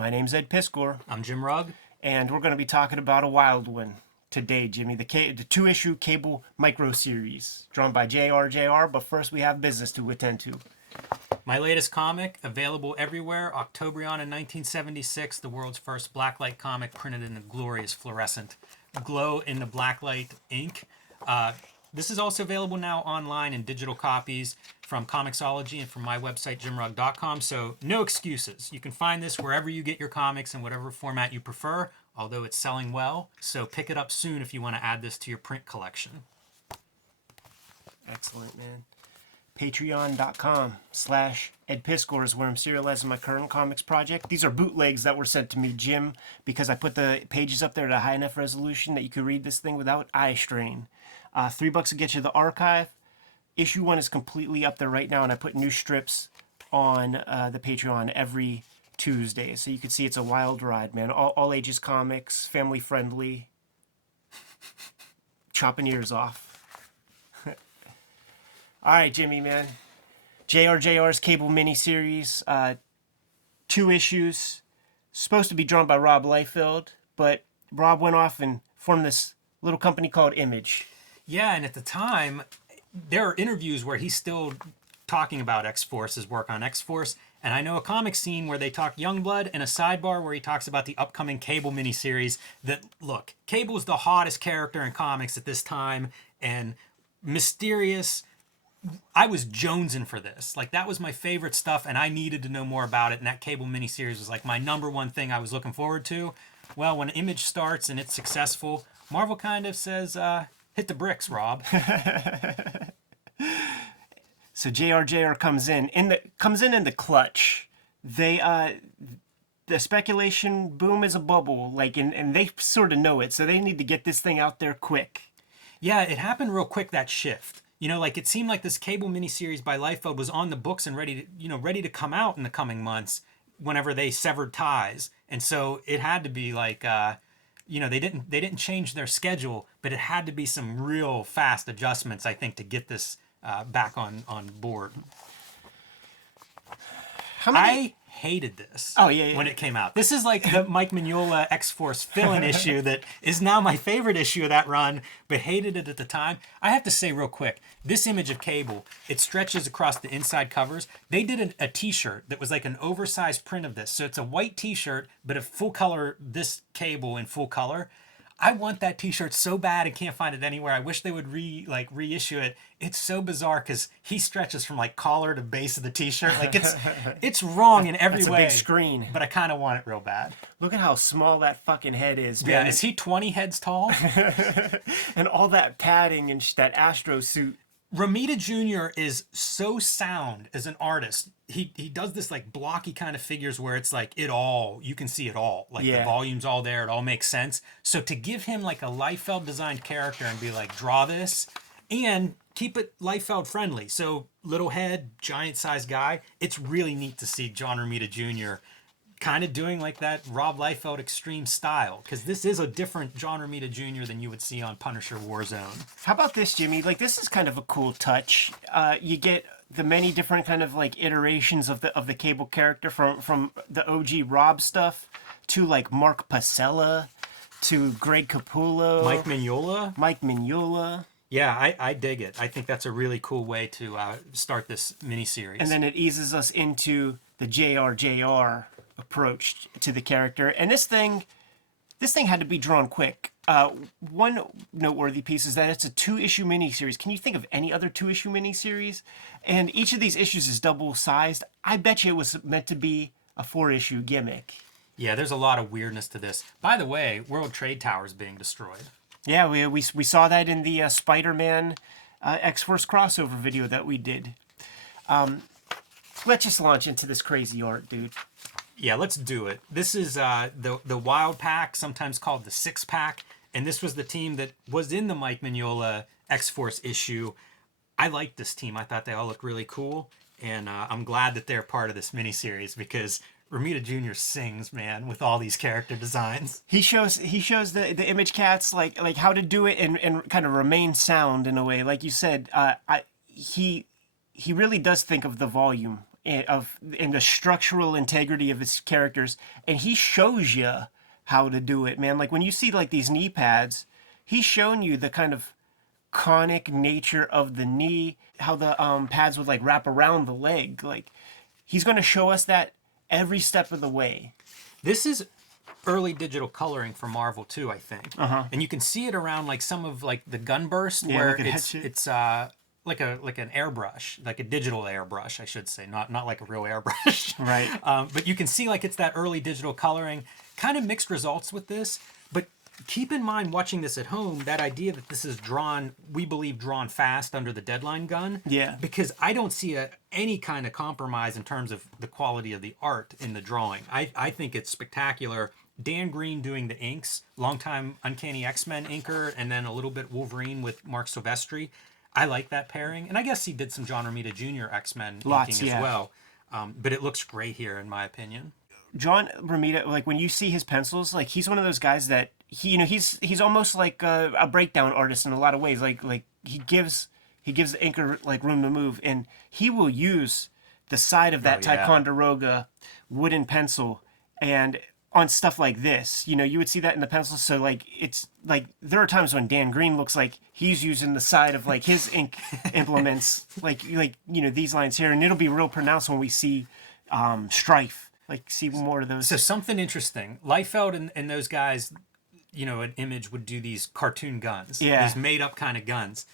My name's Ed Piskor, I'm Jim Rugg. and we're going to be talking about a wild one today, Jimmy. The two-issue cable micro series drawn by J.R.J.R. But first, we have business to attend to. My latest comic, available everywhere, Octobrion in 1976, the world's first blacklight comic printed in the glorious fluorescent glow in the blacklight ink. This is also available now online in digital copies from Comixology and from my website, jimrugg.com. So no excuses. You can find this wherever you get your comics in whatever format you prefer, although it's selling well. So pick it up soon if you want to add this to your print collection. Excellent, man. Patreon.com/Ed Piskor is where I'm serializing my current comics project. These are bootlegs that were sent to me, Jim, because I put the pages up there at a high enough resolution that you could read this thing without eye strain. $3 will get you the archive. Issue 1 is completely up there right now, and I put new strips on the Patreon every Tuesday. So you can see it's a wild ride, man. All ages comics, family friendly. Chopping ears off. All right, Jimmy, man. JRJR's cable miniseries, 2 issues, supposed to be drawn by Rob Liefeld, but Rob went off and formed this little company called Image. Yeah, and at the time, there are interviews where he's still talking about X-Force, his work on X-Force, and I know a comic scene where they talk Youngblood and a sidebar where he talks about the upcoming Cable miniseries that, look, Cable's the hottest character in comics at this time, and mysterious. I was jonesing for this. Like, that was my favorite stuff, and I needed to know more about it, and that Cable miniseries was like my #1 thing I was looking forward to. Well, when Image starts and it's successful, Marvel kind of says, hit the bricks, Rob. So JRJR comes in the clutch. The speculation boom is a bubble, like, and they sort of know it, so they need to get this thing out there quick. Yeah, it happened real quick, that shift. You know, like, it seemed like this Cable miniseries by Liefeld was on the books and ready to come out in the coming months whenever they severed ties. And so it had to be like, they didn't change their schedule, but it had to be some real fast adjustments, I think, to get this back on board. I hated this when it came out. This is like the Mike Mignola X-Force fill-in issue that is now my favorite issue of that run, but hated it at the time. I have to say real quick, this image of Cable, it stretches across the inside covers. They did a t-shirt that was like an oversized print of this. So it's a white t-shirt, but a full color, this Cable in full color. I want that t-shirt so bad and can't find it anywhere. I wish they would reissue it. It's so bizarre because he stretches from like collar to base of the t-shirt. Like, it's wrong in every way. It's a big screen. But I kind of want it real bad. Look at how small that fucking head is, man. Yeah, is he 20 heads tall? And all that padding and that Astro suit. Romita Jr. is so sound as an artist. He does this like blocky kind of figures where it's like you can see it all. Like, the volume's all there, it all makes sense. So to give him like a Liefeld designed character and be like, draw this and keep it Liefeld friendly. So little head, giant size guy. It's really neat to see John Romita Jr. kind of doing like that Rob Liefeld extreme style, because this is a different John Romita Jr. than you would see on Punisher Warzone. How about this, Jimmy? Like, this is kind of a cool touch. You get the many different kind of like iterations of the Cable character from the OG Rob stuff to like Mark Pacella to Greg Capullo, Mike Mignola. Yeah, I dig it. I think that's a really cool way to start this miniseries. And then it eases us into the JRJR approach to the character. And this thing had to be drawn quick. One noteworthy piece is that it's a 2-issue miniseries. Can you think of any other 2-issue miniseries? And each of these issues is double-sized. I bet you it was meant to be a 4-issue gimmick. Yeah, there's a lot of weirdness to this. By the way, World Trade Tower is being destroyed. Yeah, we saw that in the Spider-Man X-Force crossover video that we did. Let's just launch into this crazy art, dude. Yeah, let's do it. This is the Wild Pack, sometimes called the 6-Pack, and this was the team that was in the Mike Mignola X-Force issue. I liked this team. I thought they all looked really cool, and I'm glad that they're part of this miniseries because Romita Jr. sings, man, with all these character designs. He shows the Image cats like how to do it and kind of remain sound in a way. Like you said, he really does think of the volume in the structural integrity of his characters, and he shows you how to do it, man. Like when you see like these knee pads, he's showing you the kind of conic nature of the knee, how the pads would like wrap around the leg. Like he's going to show us that every step of the way. This is early digital coloring for Marvel too, I think. And you can see it around like some of like the gunburst where it's like an airbrush, like a digital airbrush, I should say, not like a real airbrush. Right. But you can see like it's that early digital coloring. Kind of mixed results with this, but keep in mind watching this at home, that idea that this is drawn, we believe drawn fast under the deadline gun. Yeah. Because I don't see any kind of compromise in terms of the quality of the art in the drawing. I think it's spectacular. Dan Green doing the inks, longtime Uncanny X-Men inker, and then a little bit Wolverine with Mark Silvestri. I like that pairing. And I guess he did some John Romita Jr. X-Men inking as well. But it looks great here, in my opinion. John Romita, like when you see his pencils, like he's one of those guys that he's almost like a breakdown artist in a lot of ways. Like he gives the inker like room to move, and he will use the side of that Ticonderoga wooden pencil and on stuff like this. You would see that in the pencils. So like it's like there are times when Dan Green looks like he's using the side of like his ink implements, like these lines here, and it'll be real pronounced when we see Strife. Like, see more of those. So something interesting. Liefeld and those guys, an Image would do these cartoon guns. Yeah. These made-up kind of guns.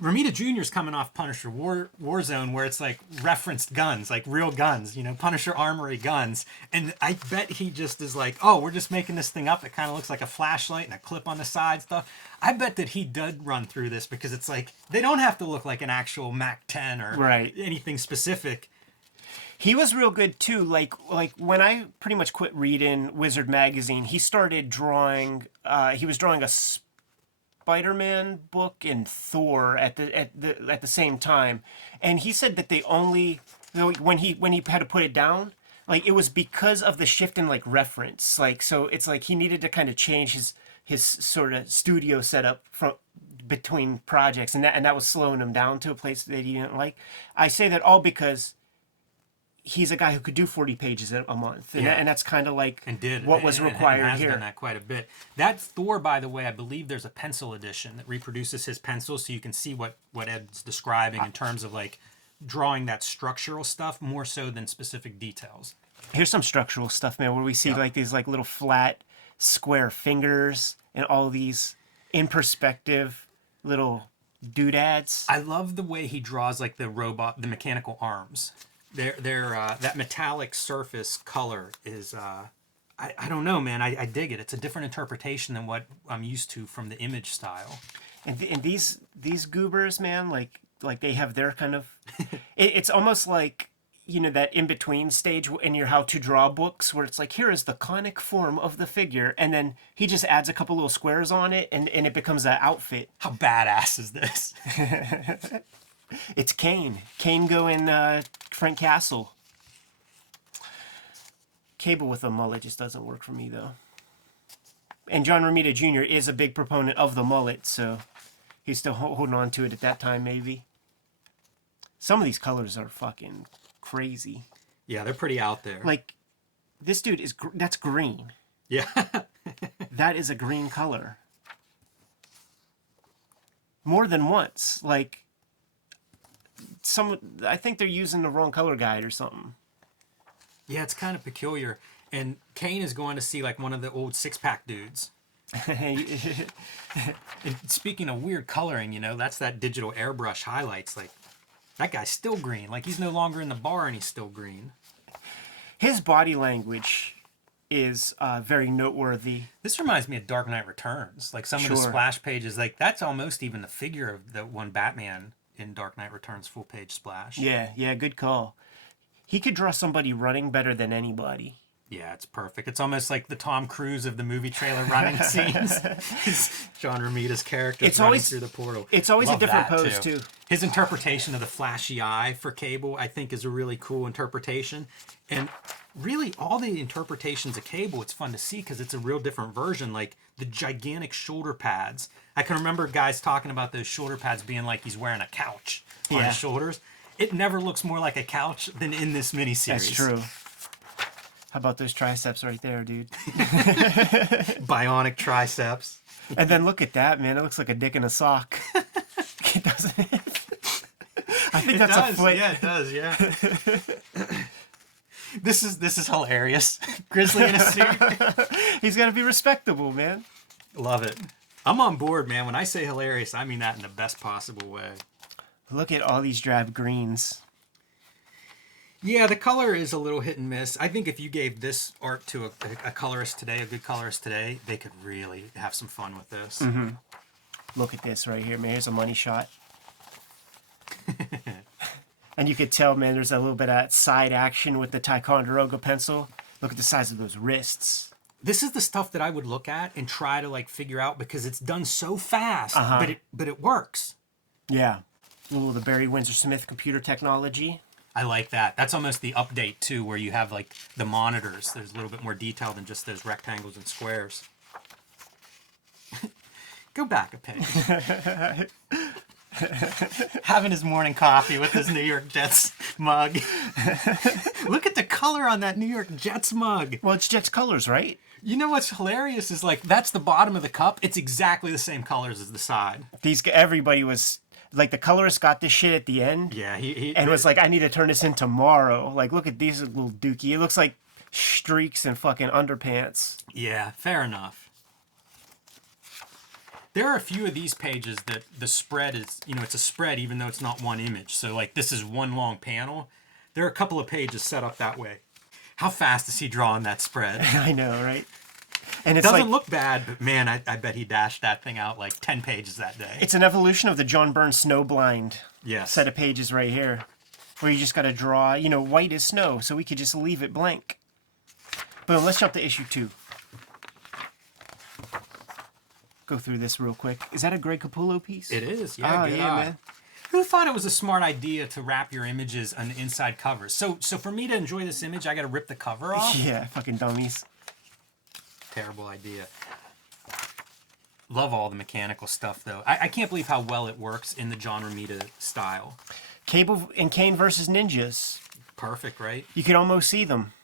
Romita Jr.'s coming off Punisher Warzone, where it's like referenced guns, like real guns, Punisher Armory guns. And I bet he just is like, oh, we're just making this thing up. It kind of looks like a flashlight and a clip on the side stuff. I bet that he did run through this because it's like, they don't have to look like an actual Mac 10 or anything specific. He was real good too. Like when I pretty much quit reading Wizard magazine, he started drawing. He was drawing a Spider-Man book and Thor at the same time, and he said that they only when he had to put it down, like it was because of the shift in like reference. Like so, it's like he needed to kind of change his sort of studio setup from between projects, and that was slowing him down to a place that he didn't like. I say that all because he's a guy who could do 40 pages a month. And that's kind of like what was required and has here. Done that quite a bit. That Thor, by the way, I believe there's a pencil edition that reproduces his pencils, so you can see what Ed's describing in terms of like drawing that structural stuff more so than specific details. Here's some structural stuff, man, where we see like these like little flat square fingers and all these in perspective little doodads. I love the way he draws like the the mechanical arms. That metallic surface color is, I don't know, man. I dig it. It's a different interpretation than what I'm used to from the Image style. And these goobers, man, like they have their kind of, it's almost like, that in-between stage in your how to draw books where it's like, here is the conic form of the figure. And then he just adds a couple little squares on it and it becomes an outfit. How badass is this? It's Kane. Kane going Frank Castle. Cable with a mullet just doesn't work for me, though. And John Romita Jr. is a big proponent of the mullet, so he's still holding on to it at that time, maybe. Some of these colors are fucking crazy. Yeah, they're pretty out there. Like, this dude that's green. Yeah. That is a green color. More than once. Like, I think they're using the wrong color guide or something. Yeah, it's kind of peculiar. And Kane is going to see like one of the old six-pack dudes. And speaking of weird coloring, that's that digital airbrush highlights. Like, that guy's still green. Like, he's no longer in the bar and he's still green. His body language is very noteworthy. This reminds me of Dark Knight Returns. Like, some of the splash pages, like, that's almost even the figure of the one Batman in Dark Knight Returns full-page splash. Yeah, good call. He could draw somebody running better than anybody. Yeah, it's perfect. It's almost like the Tom Cruise of the movie trailer running scenes. John Romita's character running through the portal. It's always a different pose, too. His interpretation of the flashy eye for Cable, I think, is a really cool interpretation. And really, all the interpretations of Cable, it's fun to see because it's a real different version. Like, the gigantic shoulder pads. I can remember guys talking about those shoulder pads being like he's wearing a couch on his shoulders. It never looks more like a couch than in this miniseries. That's true. How about those triceps right there, dude? Bionic triceps. And then look at that, man. It looks like a dick in a sock. It doesn't it? I think that's a foot. Yeah, it does, yeah. This is hilarious. Grizzly in a suit. He's got to be respectable, man. Love it. I'm on board, man. When I say hilarious, I mean that in the best possible way. Look at all these drab greens. Yeah, the color is a little hit and miss. I think if you gave this art to a colorist today, a good colorist today, they could really have some fun with this. Mm-hmm. Look at this right here, man. Here's a money shot. And you could tell, man, there's a little bit of that side action with the Ticonderoga pencil. Look at the size of those wrists. This is the stuff that I would look at and try to like figure out because it's done so fast, but it works. Yeah. Ooh, the Barry Windsor Smith computer technology. I like that. That's almost the update too, where you have like the monitors. There's a little bit more detail than just those rectangles and squares. Go back a page. Having his morning coffee with his New York Jets mug. Look at the color on that New York Jets mug. Well, it's Jets colors, right? You know what's hilarious is like that's the bottom of the cup. It's exactly the same colors as the side. Everybody was like the colorist got this shit at the end. Yeah, and was like, I need to turn this in tomorrow. Like, look at these little dookie. It looks like streaks and fucking underpants. Yeah, fair enough. There are a few of these pages that the spread is, it's a spread even though it's not one image. So like this is one long panel. There are a couple of pages set up that way. How fast is he drawing that spread? I know, right? And it doesn't look bad, but man, I bet he dashed that thing out like 10 pages that day. It's an evolution of the John Byrne Snowblind set of Yes. pages right here, where you just got to draw, white is snow, so we could just leave it blank. Boom, let's jump to issue 2. Go through this real quick. Is that a Greg Capullo piece? It is, yeah. Oh, yeah, man. Who thought it was a smart idea to wrap your images on the inside covers? So for me to enjoy this image, I got to rip the cover off? Yeah, fucking dummies. Terrible idea. Love all the mechanical stuff, though. I can't believe how well it works in the John Romita style. Cable and Kane versus ninjas. Perfect, right? You can almost see them.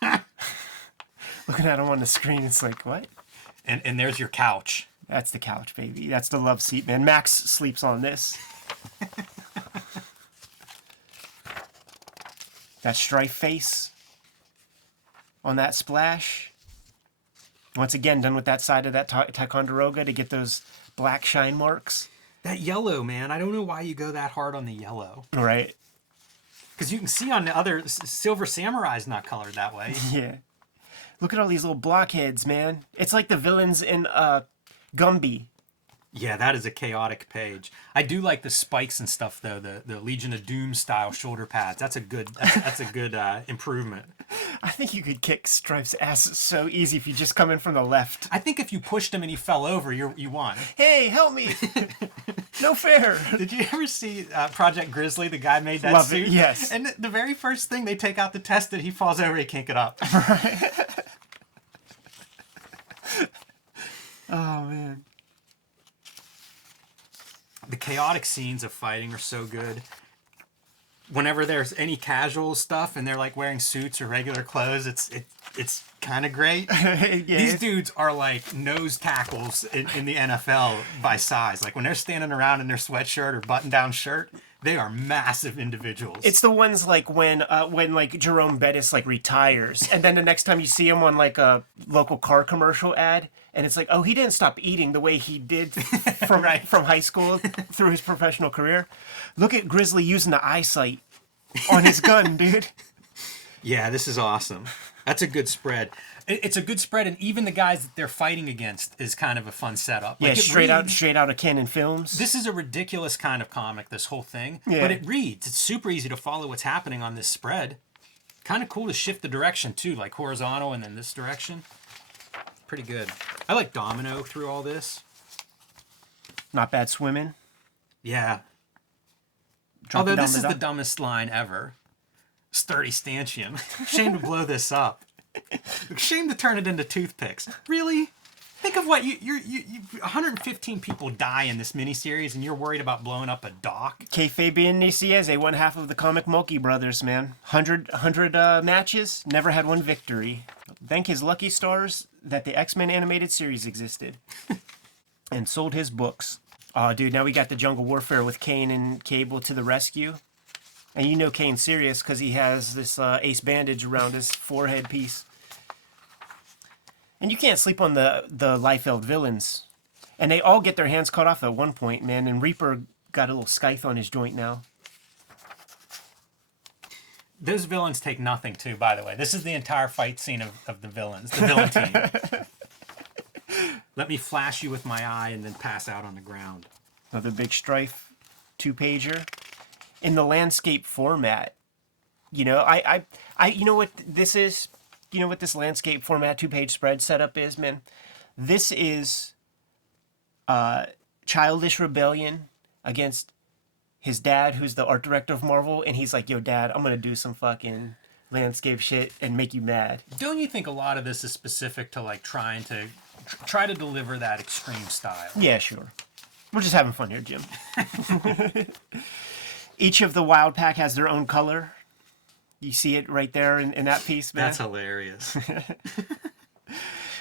Looking at them on the screen, it's like, what? And there's your couch. That's the couch, baby. That's the love seat, man. Max sleeps on this. That strife face on that splash. Once again, done with that side of that Ticonderoga to get those black shine marks. That yellow, man. I don't know why you go that hard on the yellow. Right. Because you can see on the other, Silver Samurai's not colored that way. Yeah. Look at all these little blockheads, man. It's like the villains in Gumby. Yeah, that is a chaotic page. I do like the spikes and stuff though. The Legion of Doom style shoulder pads. That's a good improvement. I think you could kick Strife's ass so easy if you just come in from the left. I think if you pushed him and he fell over, you won. Hey, help me! No fair. Did you ever see Project Grizzly? The guy made that Love suit. it, yes. And the very first thing they take out the test that he falls over, he can't get up. Right. Oh man. The chaotic scenes of fighting are so good. Whenever there's any casual stuff and they're like wearing suits or regular clothes, it's kind of great. Yeah. These dudes are like nose tackles in the NFL by size. Like when they're standing around in their sweatshirt or button-down shirt, they are massive individuals. It's the ones like when like Jerome Bettis like retires, and then the next time you see him on like a local car commercial ad, and it's like, oh, he didn't stop eating the way he did from from high school through his professional career. Look at Grizzly using the eyesight on his gun, dude. Yeah, this is awesome. That's a good spread. It's a good spread, and even the guys that they're fighting against is kind of a fun setup. Yeah, like straight out of Canon Films. This is a ridiculous kind of comic, this whole thing. Yeah. But it reads. It's super easy to follow what's happening on this spread. Kind of cool to shift the direction, too, like horizontal and then this direction. Pretty good. I like Domino through all this. Not bad swimming. Yeah. Dropping Although down this is dock. the dumbest line ever. Sturdy stanchion. Shame to blow this up. Shame to turn it into toothpicks. Really? Think of what you 115 people die in this miniseries, and you're worried about blowing up a dock. Kayfabe and Nicieze, one half of the comic Mulkey brothers, man. 100 matches, never had one victory. Thank his lucky stars that the X-Men animated series existed. And sold his books. Oh, dude, now we got the Jungle Warfare with Kane and Cable to the rescue. And you know Kane's serious because he has this ace bandage around his forehead piece. And you can't sleep on the Liefeld villains. And they all get their hands cut off at one point, man. And Reaper got a little scythe on his joint now. Those villains take nothing, too, by the way. This is the entire fight scene of the villains, the villain team. Let me flash you with my eye and then pass out on the ground. Another big Strife 2-pager. In the landscape format. You know, I you know what this is? You know what this landscape format 2-page spread setup is, man? This is childish rebellion against his dad, who's the art director of Marvel, and he's like, yo, Dad, I'm going to do some fucking landscape shit and make you mad. Don't you think a lot of this is specific to, like, trying to try to deliver that extreme style? Yeah, sure. We're just having fun here, Jim. Each of the Wild Pack has their own color. You see it right there in that piece, man. That's hilarious.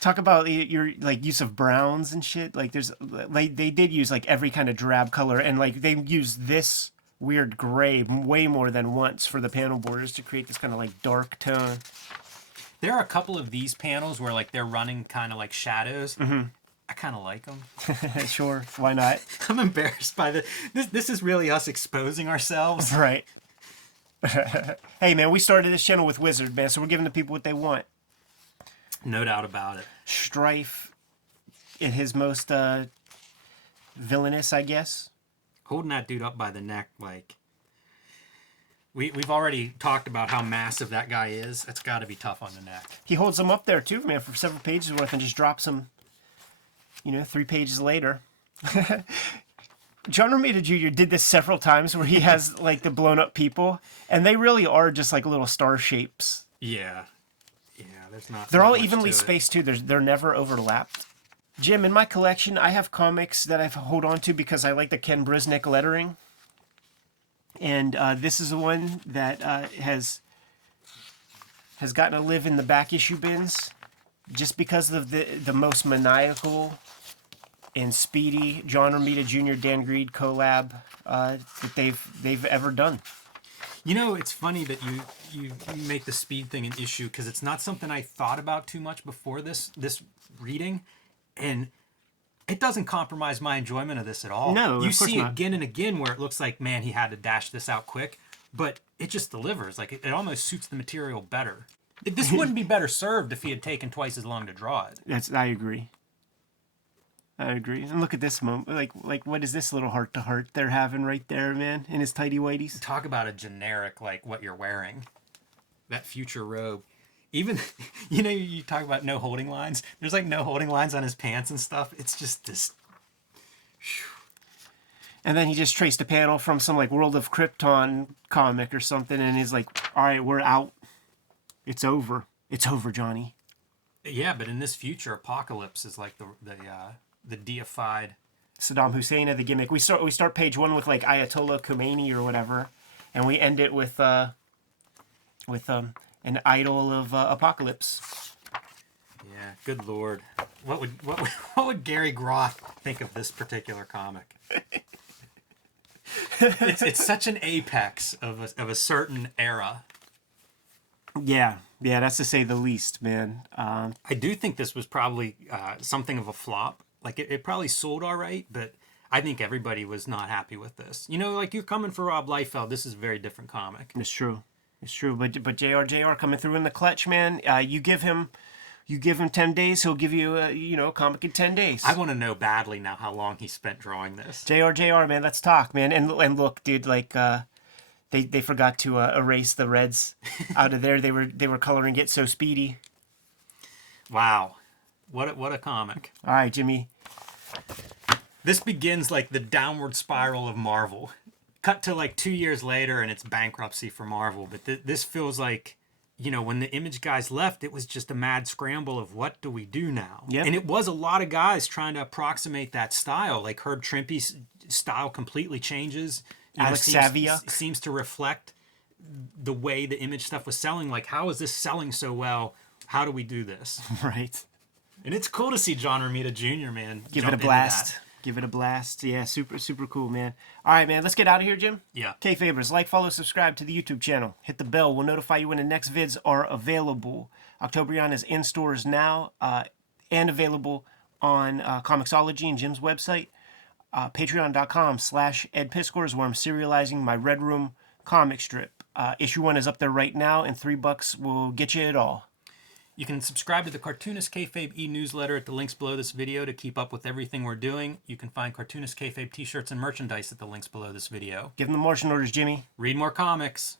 Talk about your like use of browns and shit. Like there's like they did use like every kind of drab color, and like they used this weird gray way more than once for the panel borders to create this kind of like dark tone. There are a couple of these panels where like they're running kind of like shadows. Mm-hmm. I kind of like them. Sure, why not? I'm embarrassed by this is really us exposing ourselves. Right. Hey, man, we started this channel with Wizard, man, so we're giving the people what they want. No doubt about it. Strife in his most villainous, I guess. Holding that dude up by the neck, like... We've already talked about how massive that guy is. It's got to be tough on the neck. He holds him up there, too, man, for several pages worth and just drops him, 3 pages later. John Romita Jr. did this several times where he has, like, the blown-up people, and they really are just, like, little star shapes. Yeah. Yeah, there's not... They're all evenly spaced, too. They're never overlapped. Jim, in my collection, I have comics that I hold on to because I like the Ken Brisnick lettering. And this is the one that has gotten to live in the back issue bins just because of the most maniacal and speedy John Romita Jr. Dan Greed collab that they've ever done. You know, it's funny that you make the speed thing an issue because it's not something I thought about too much before this reading, and it doesn't compromise my enjoyment of this at all. No, you see again and again where it looks like, man, he had to dash this out quick, but it just delivers. Like it almost suits the material better. This wouldn't be better served if he had taken twice as long to draw it. I agree. And look at this moment. Like what is this little heart to heart they're having right there, man, in his tighty whities? Talk about a generic like what you're wearing. That future robe. Even, you talk about no holding lines. There's like no holding lines on his pants and stuff. It's just this. And then he just traced a panel from some like World of Krypton comic or something, and he's like, "All right, we're out. It's over. It's over, Johnny." Yeah, but in this future, Apocalypse is like the deified Saddam Hussein of the gimmick. We start page 1 with like Ayatollah Khomeini or whatever, and we end it with an idol of Apocalypse. Yeah, good lord. What would Gary Groth think of this particular comic? It's such an apex of a certain era. Yeah, that's to say the least, man. I do think this was probably something of a flop. Like it probably sold all right, but I think everybody was not happy with this. Like you're coming for Rob Liefeld. This is a very different comic. It's true. But JR coming through in the clutch, man. You give him 10 days, he'll give you a comic in 10 days. I want to know badly now how long he spent drawing this. JR, man, let's talk, man. And look, dude, like they forgot to erase the reds out of there. They were coloring it so speedy. Wow, what a comic! All right, Jimmy. This begins like the downward spiral of Marvel. Cut to like 2 years later, and it's bankruptcy for Marvel. But this feels like, you know, when the Image guys left, it was just a mad scramble of what do we do now? Yep. And it was a lot of guys trying to approximate that style. Like Herb Trimpe's style completely changes. Alex Saviuk seems to reflect the way the Image stuff was selling. Like, how is this selling so well? How do we do this? Right. And it's cool to see John Romita Jr., man. Give it a blast. Give it a blast. Yeah, super, super cool, man. All right, man, let's get out of here, Jim. Yeah. Kayfabers, like, follow, subscribe to the YouTube channel. Hit the bell. We'll notify you when the next vids are available. Octobrion is in stores now and available on Comixology and Jim's website. Patreon.com/EdPiscor is where I'm serializing my Red Room comic strip. Issue 1 is up there right now, and $3 will get you it all. You can subscribe to the Cartoonist Kayfabe e-newsletter at the links below this video to keep up with everything we're doing. You can find Cartoonist Kayfabe t-shirts and merchandise at the links below this video. Give them the marching orders, Jimmy. Read more comics.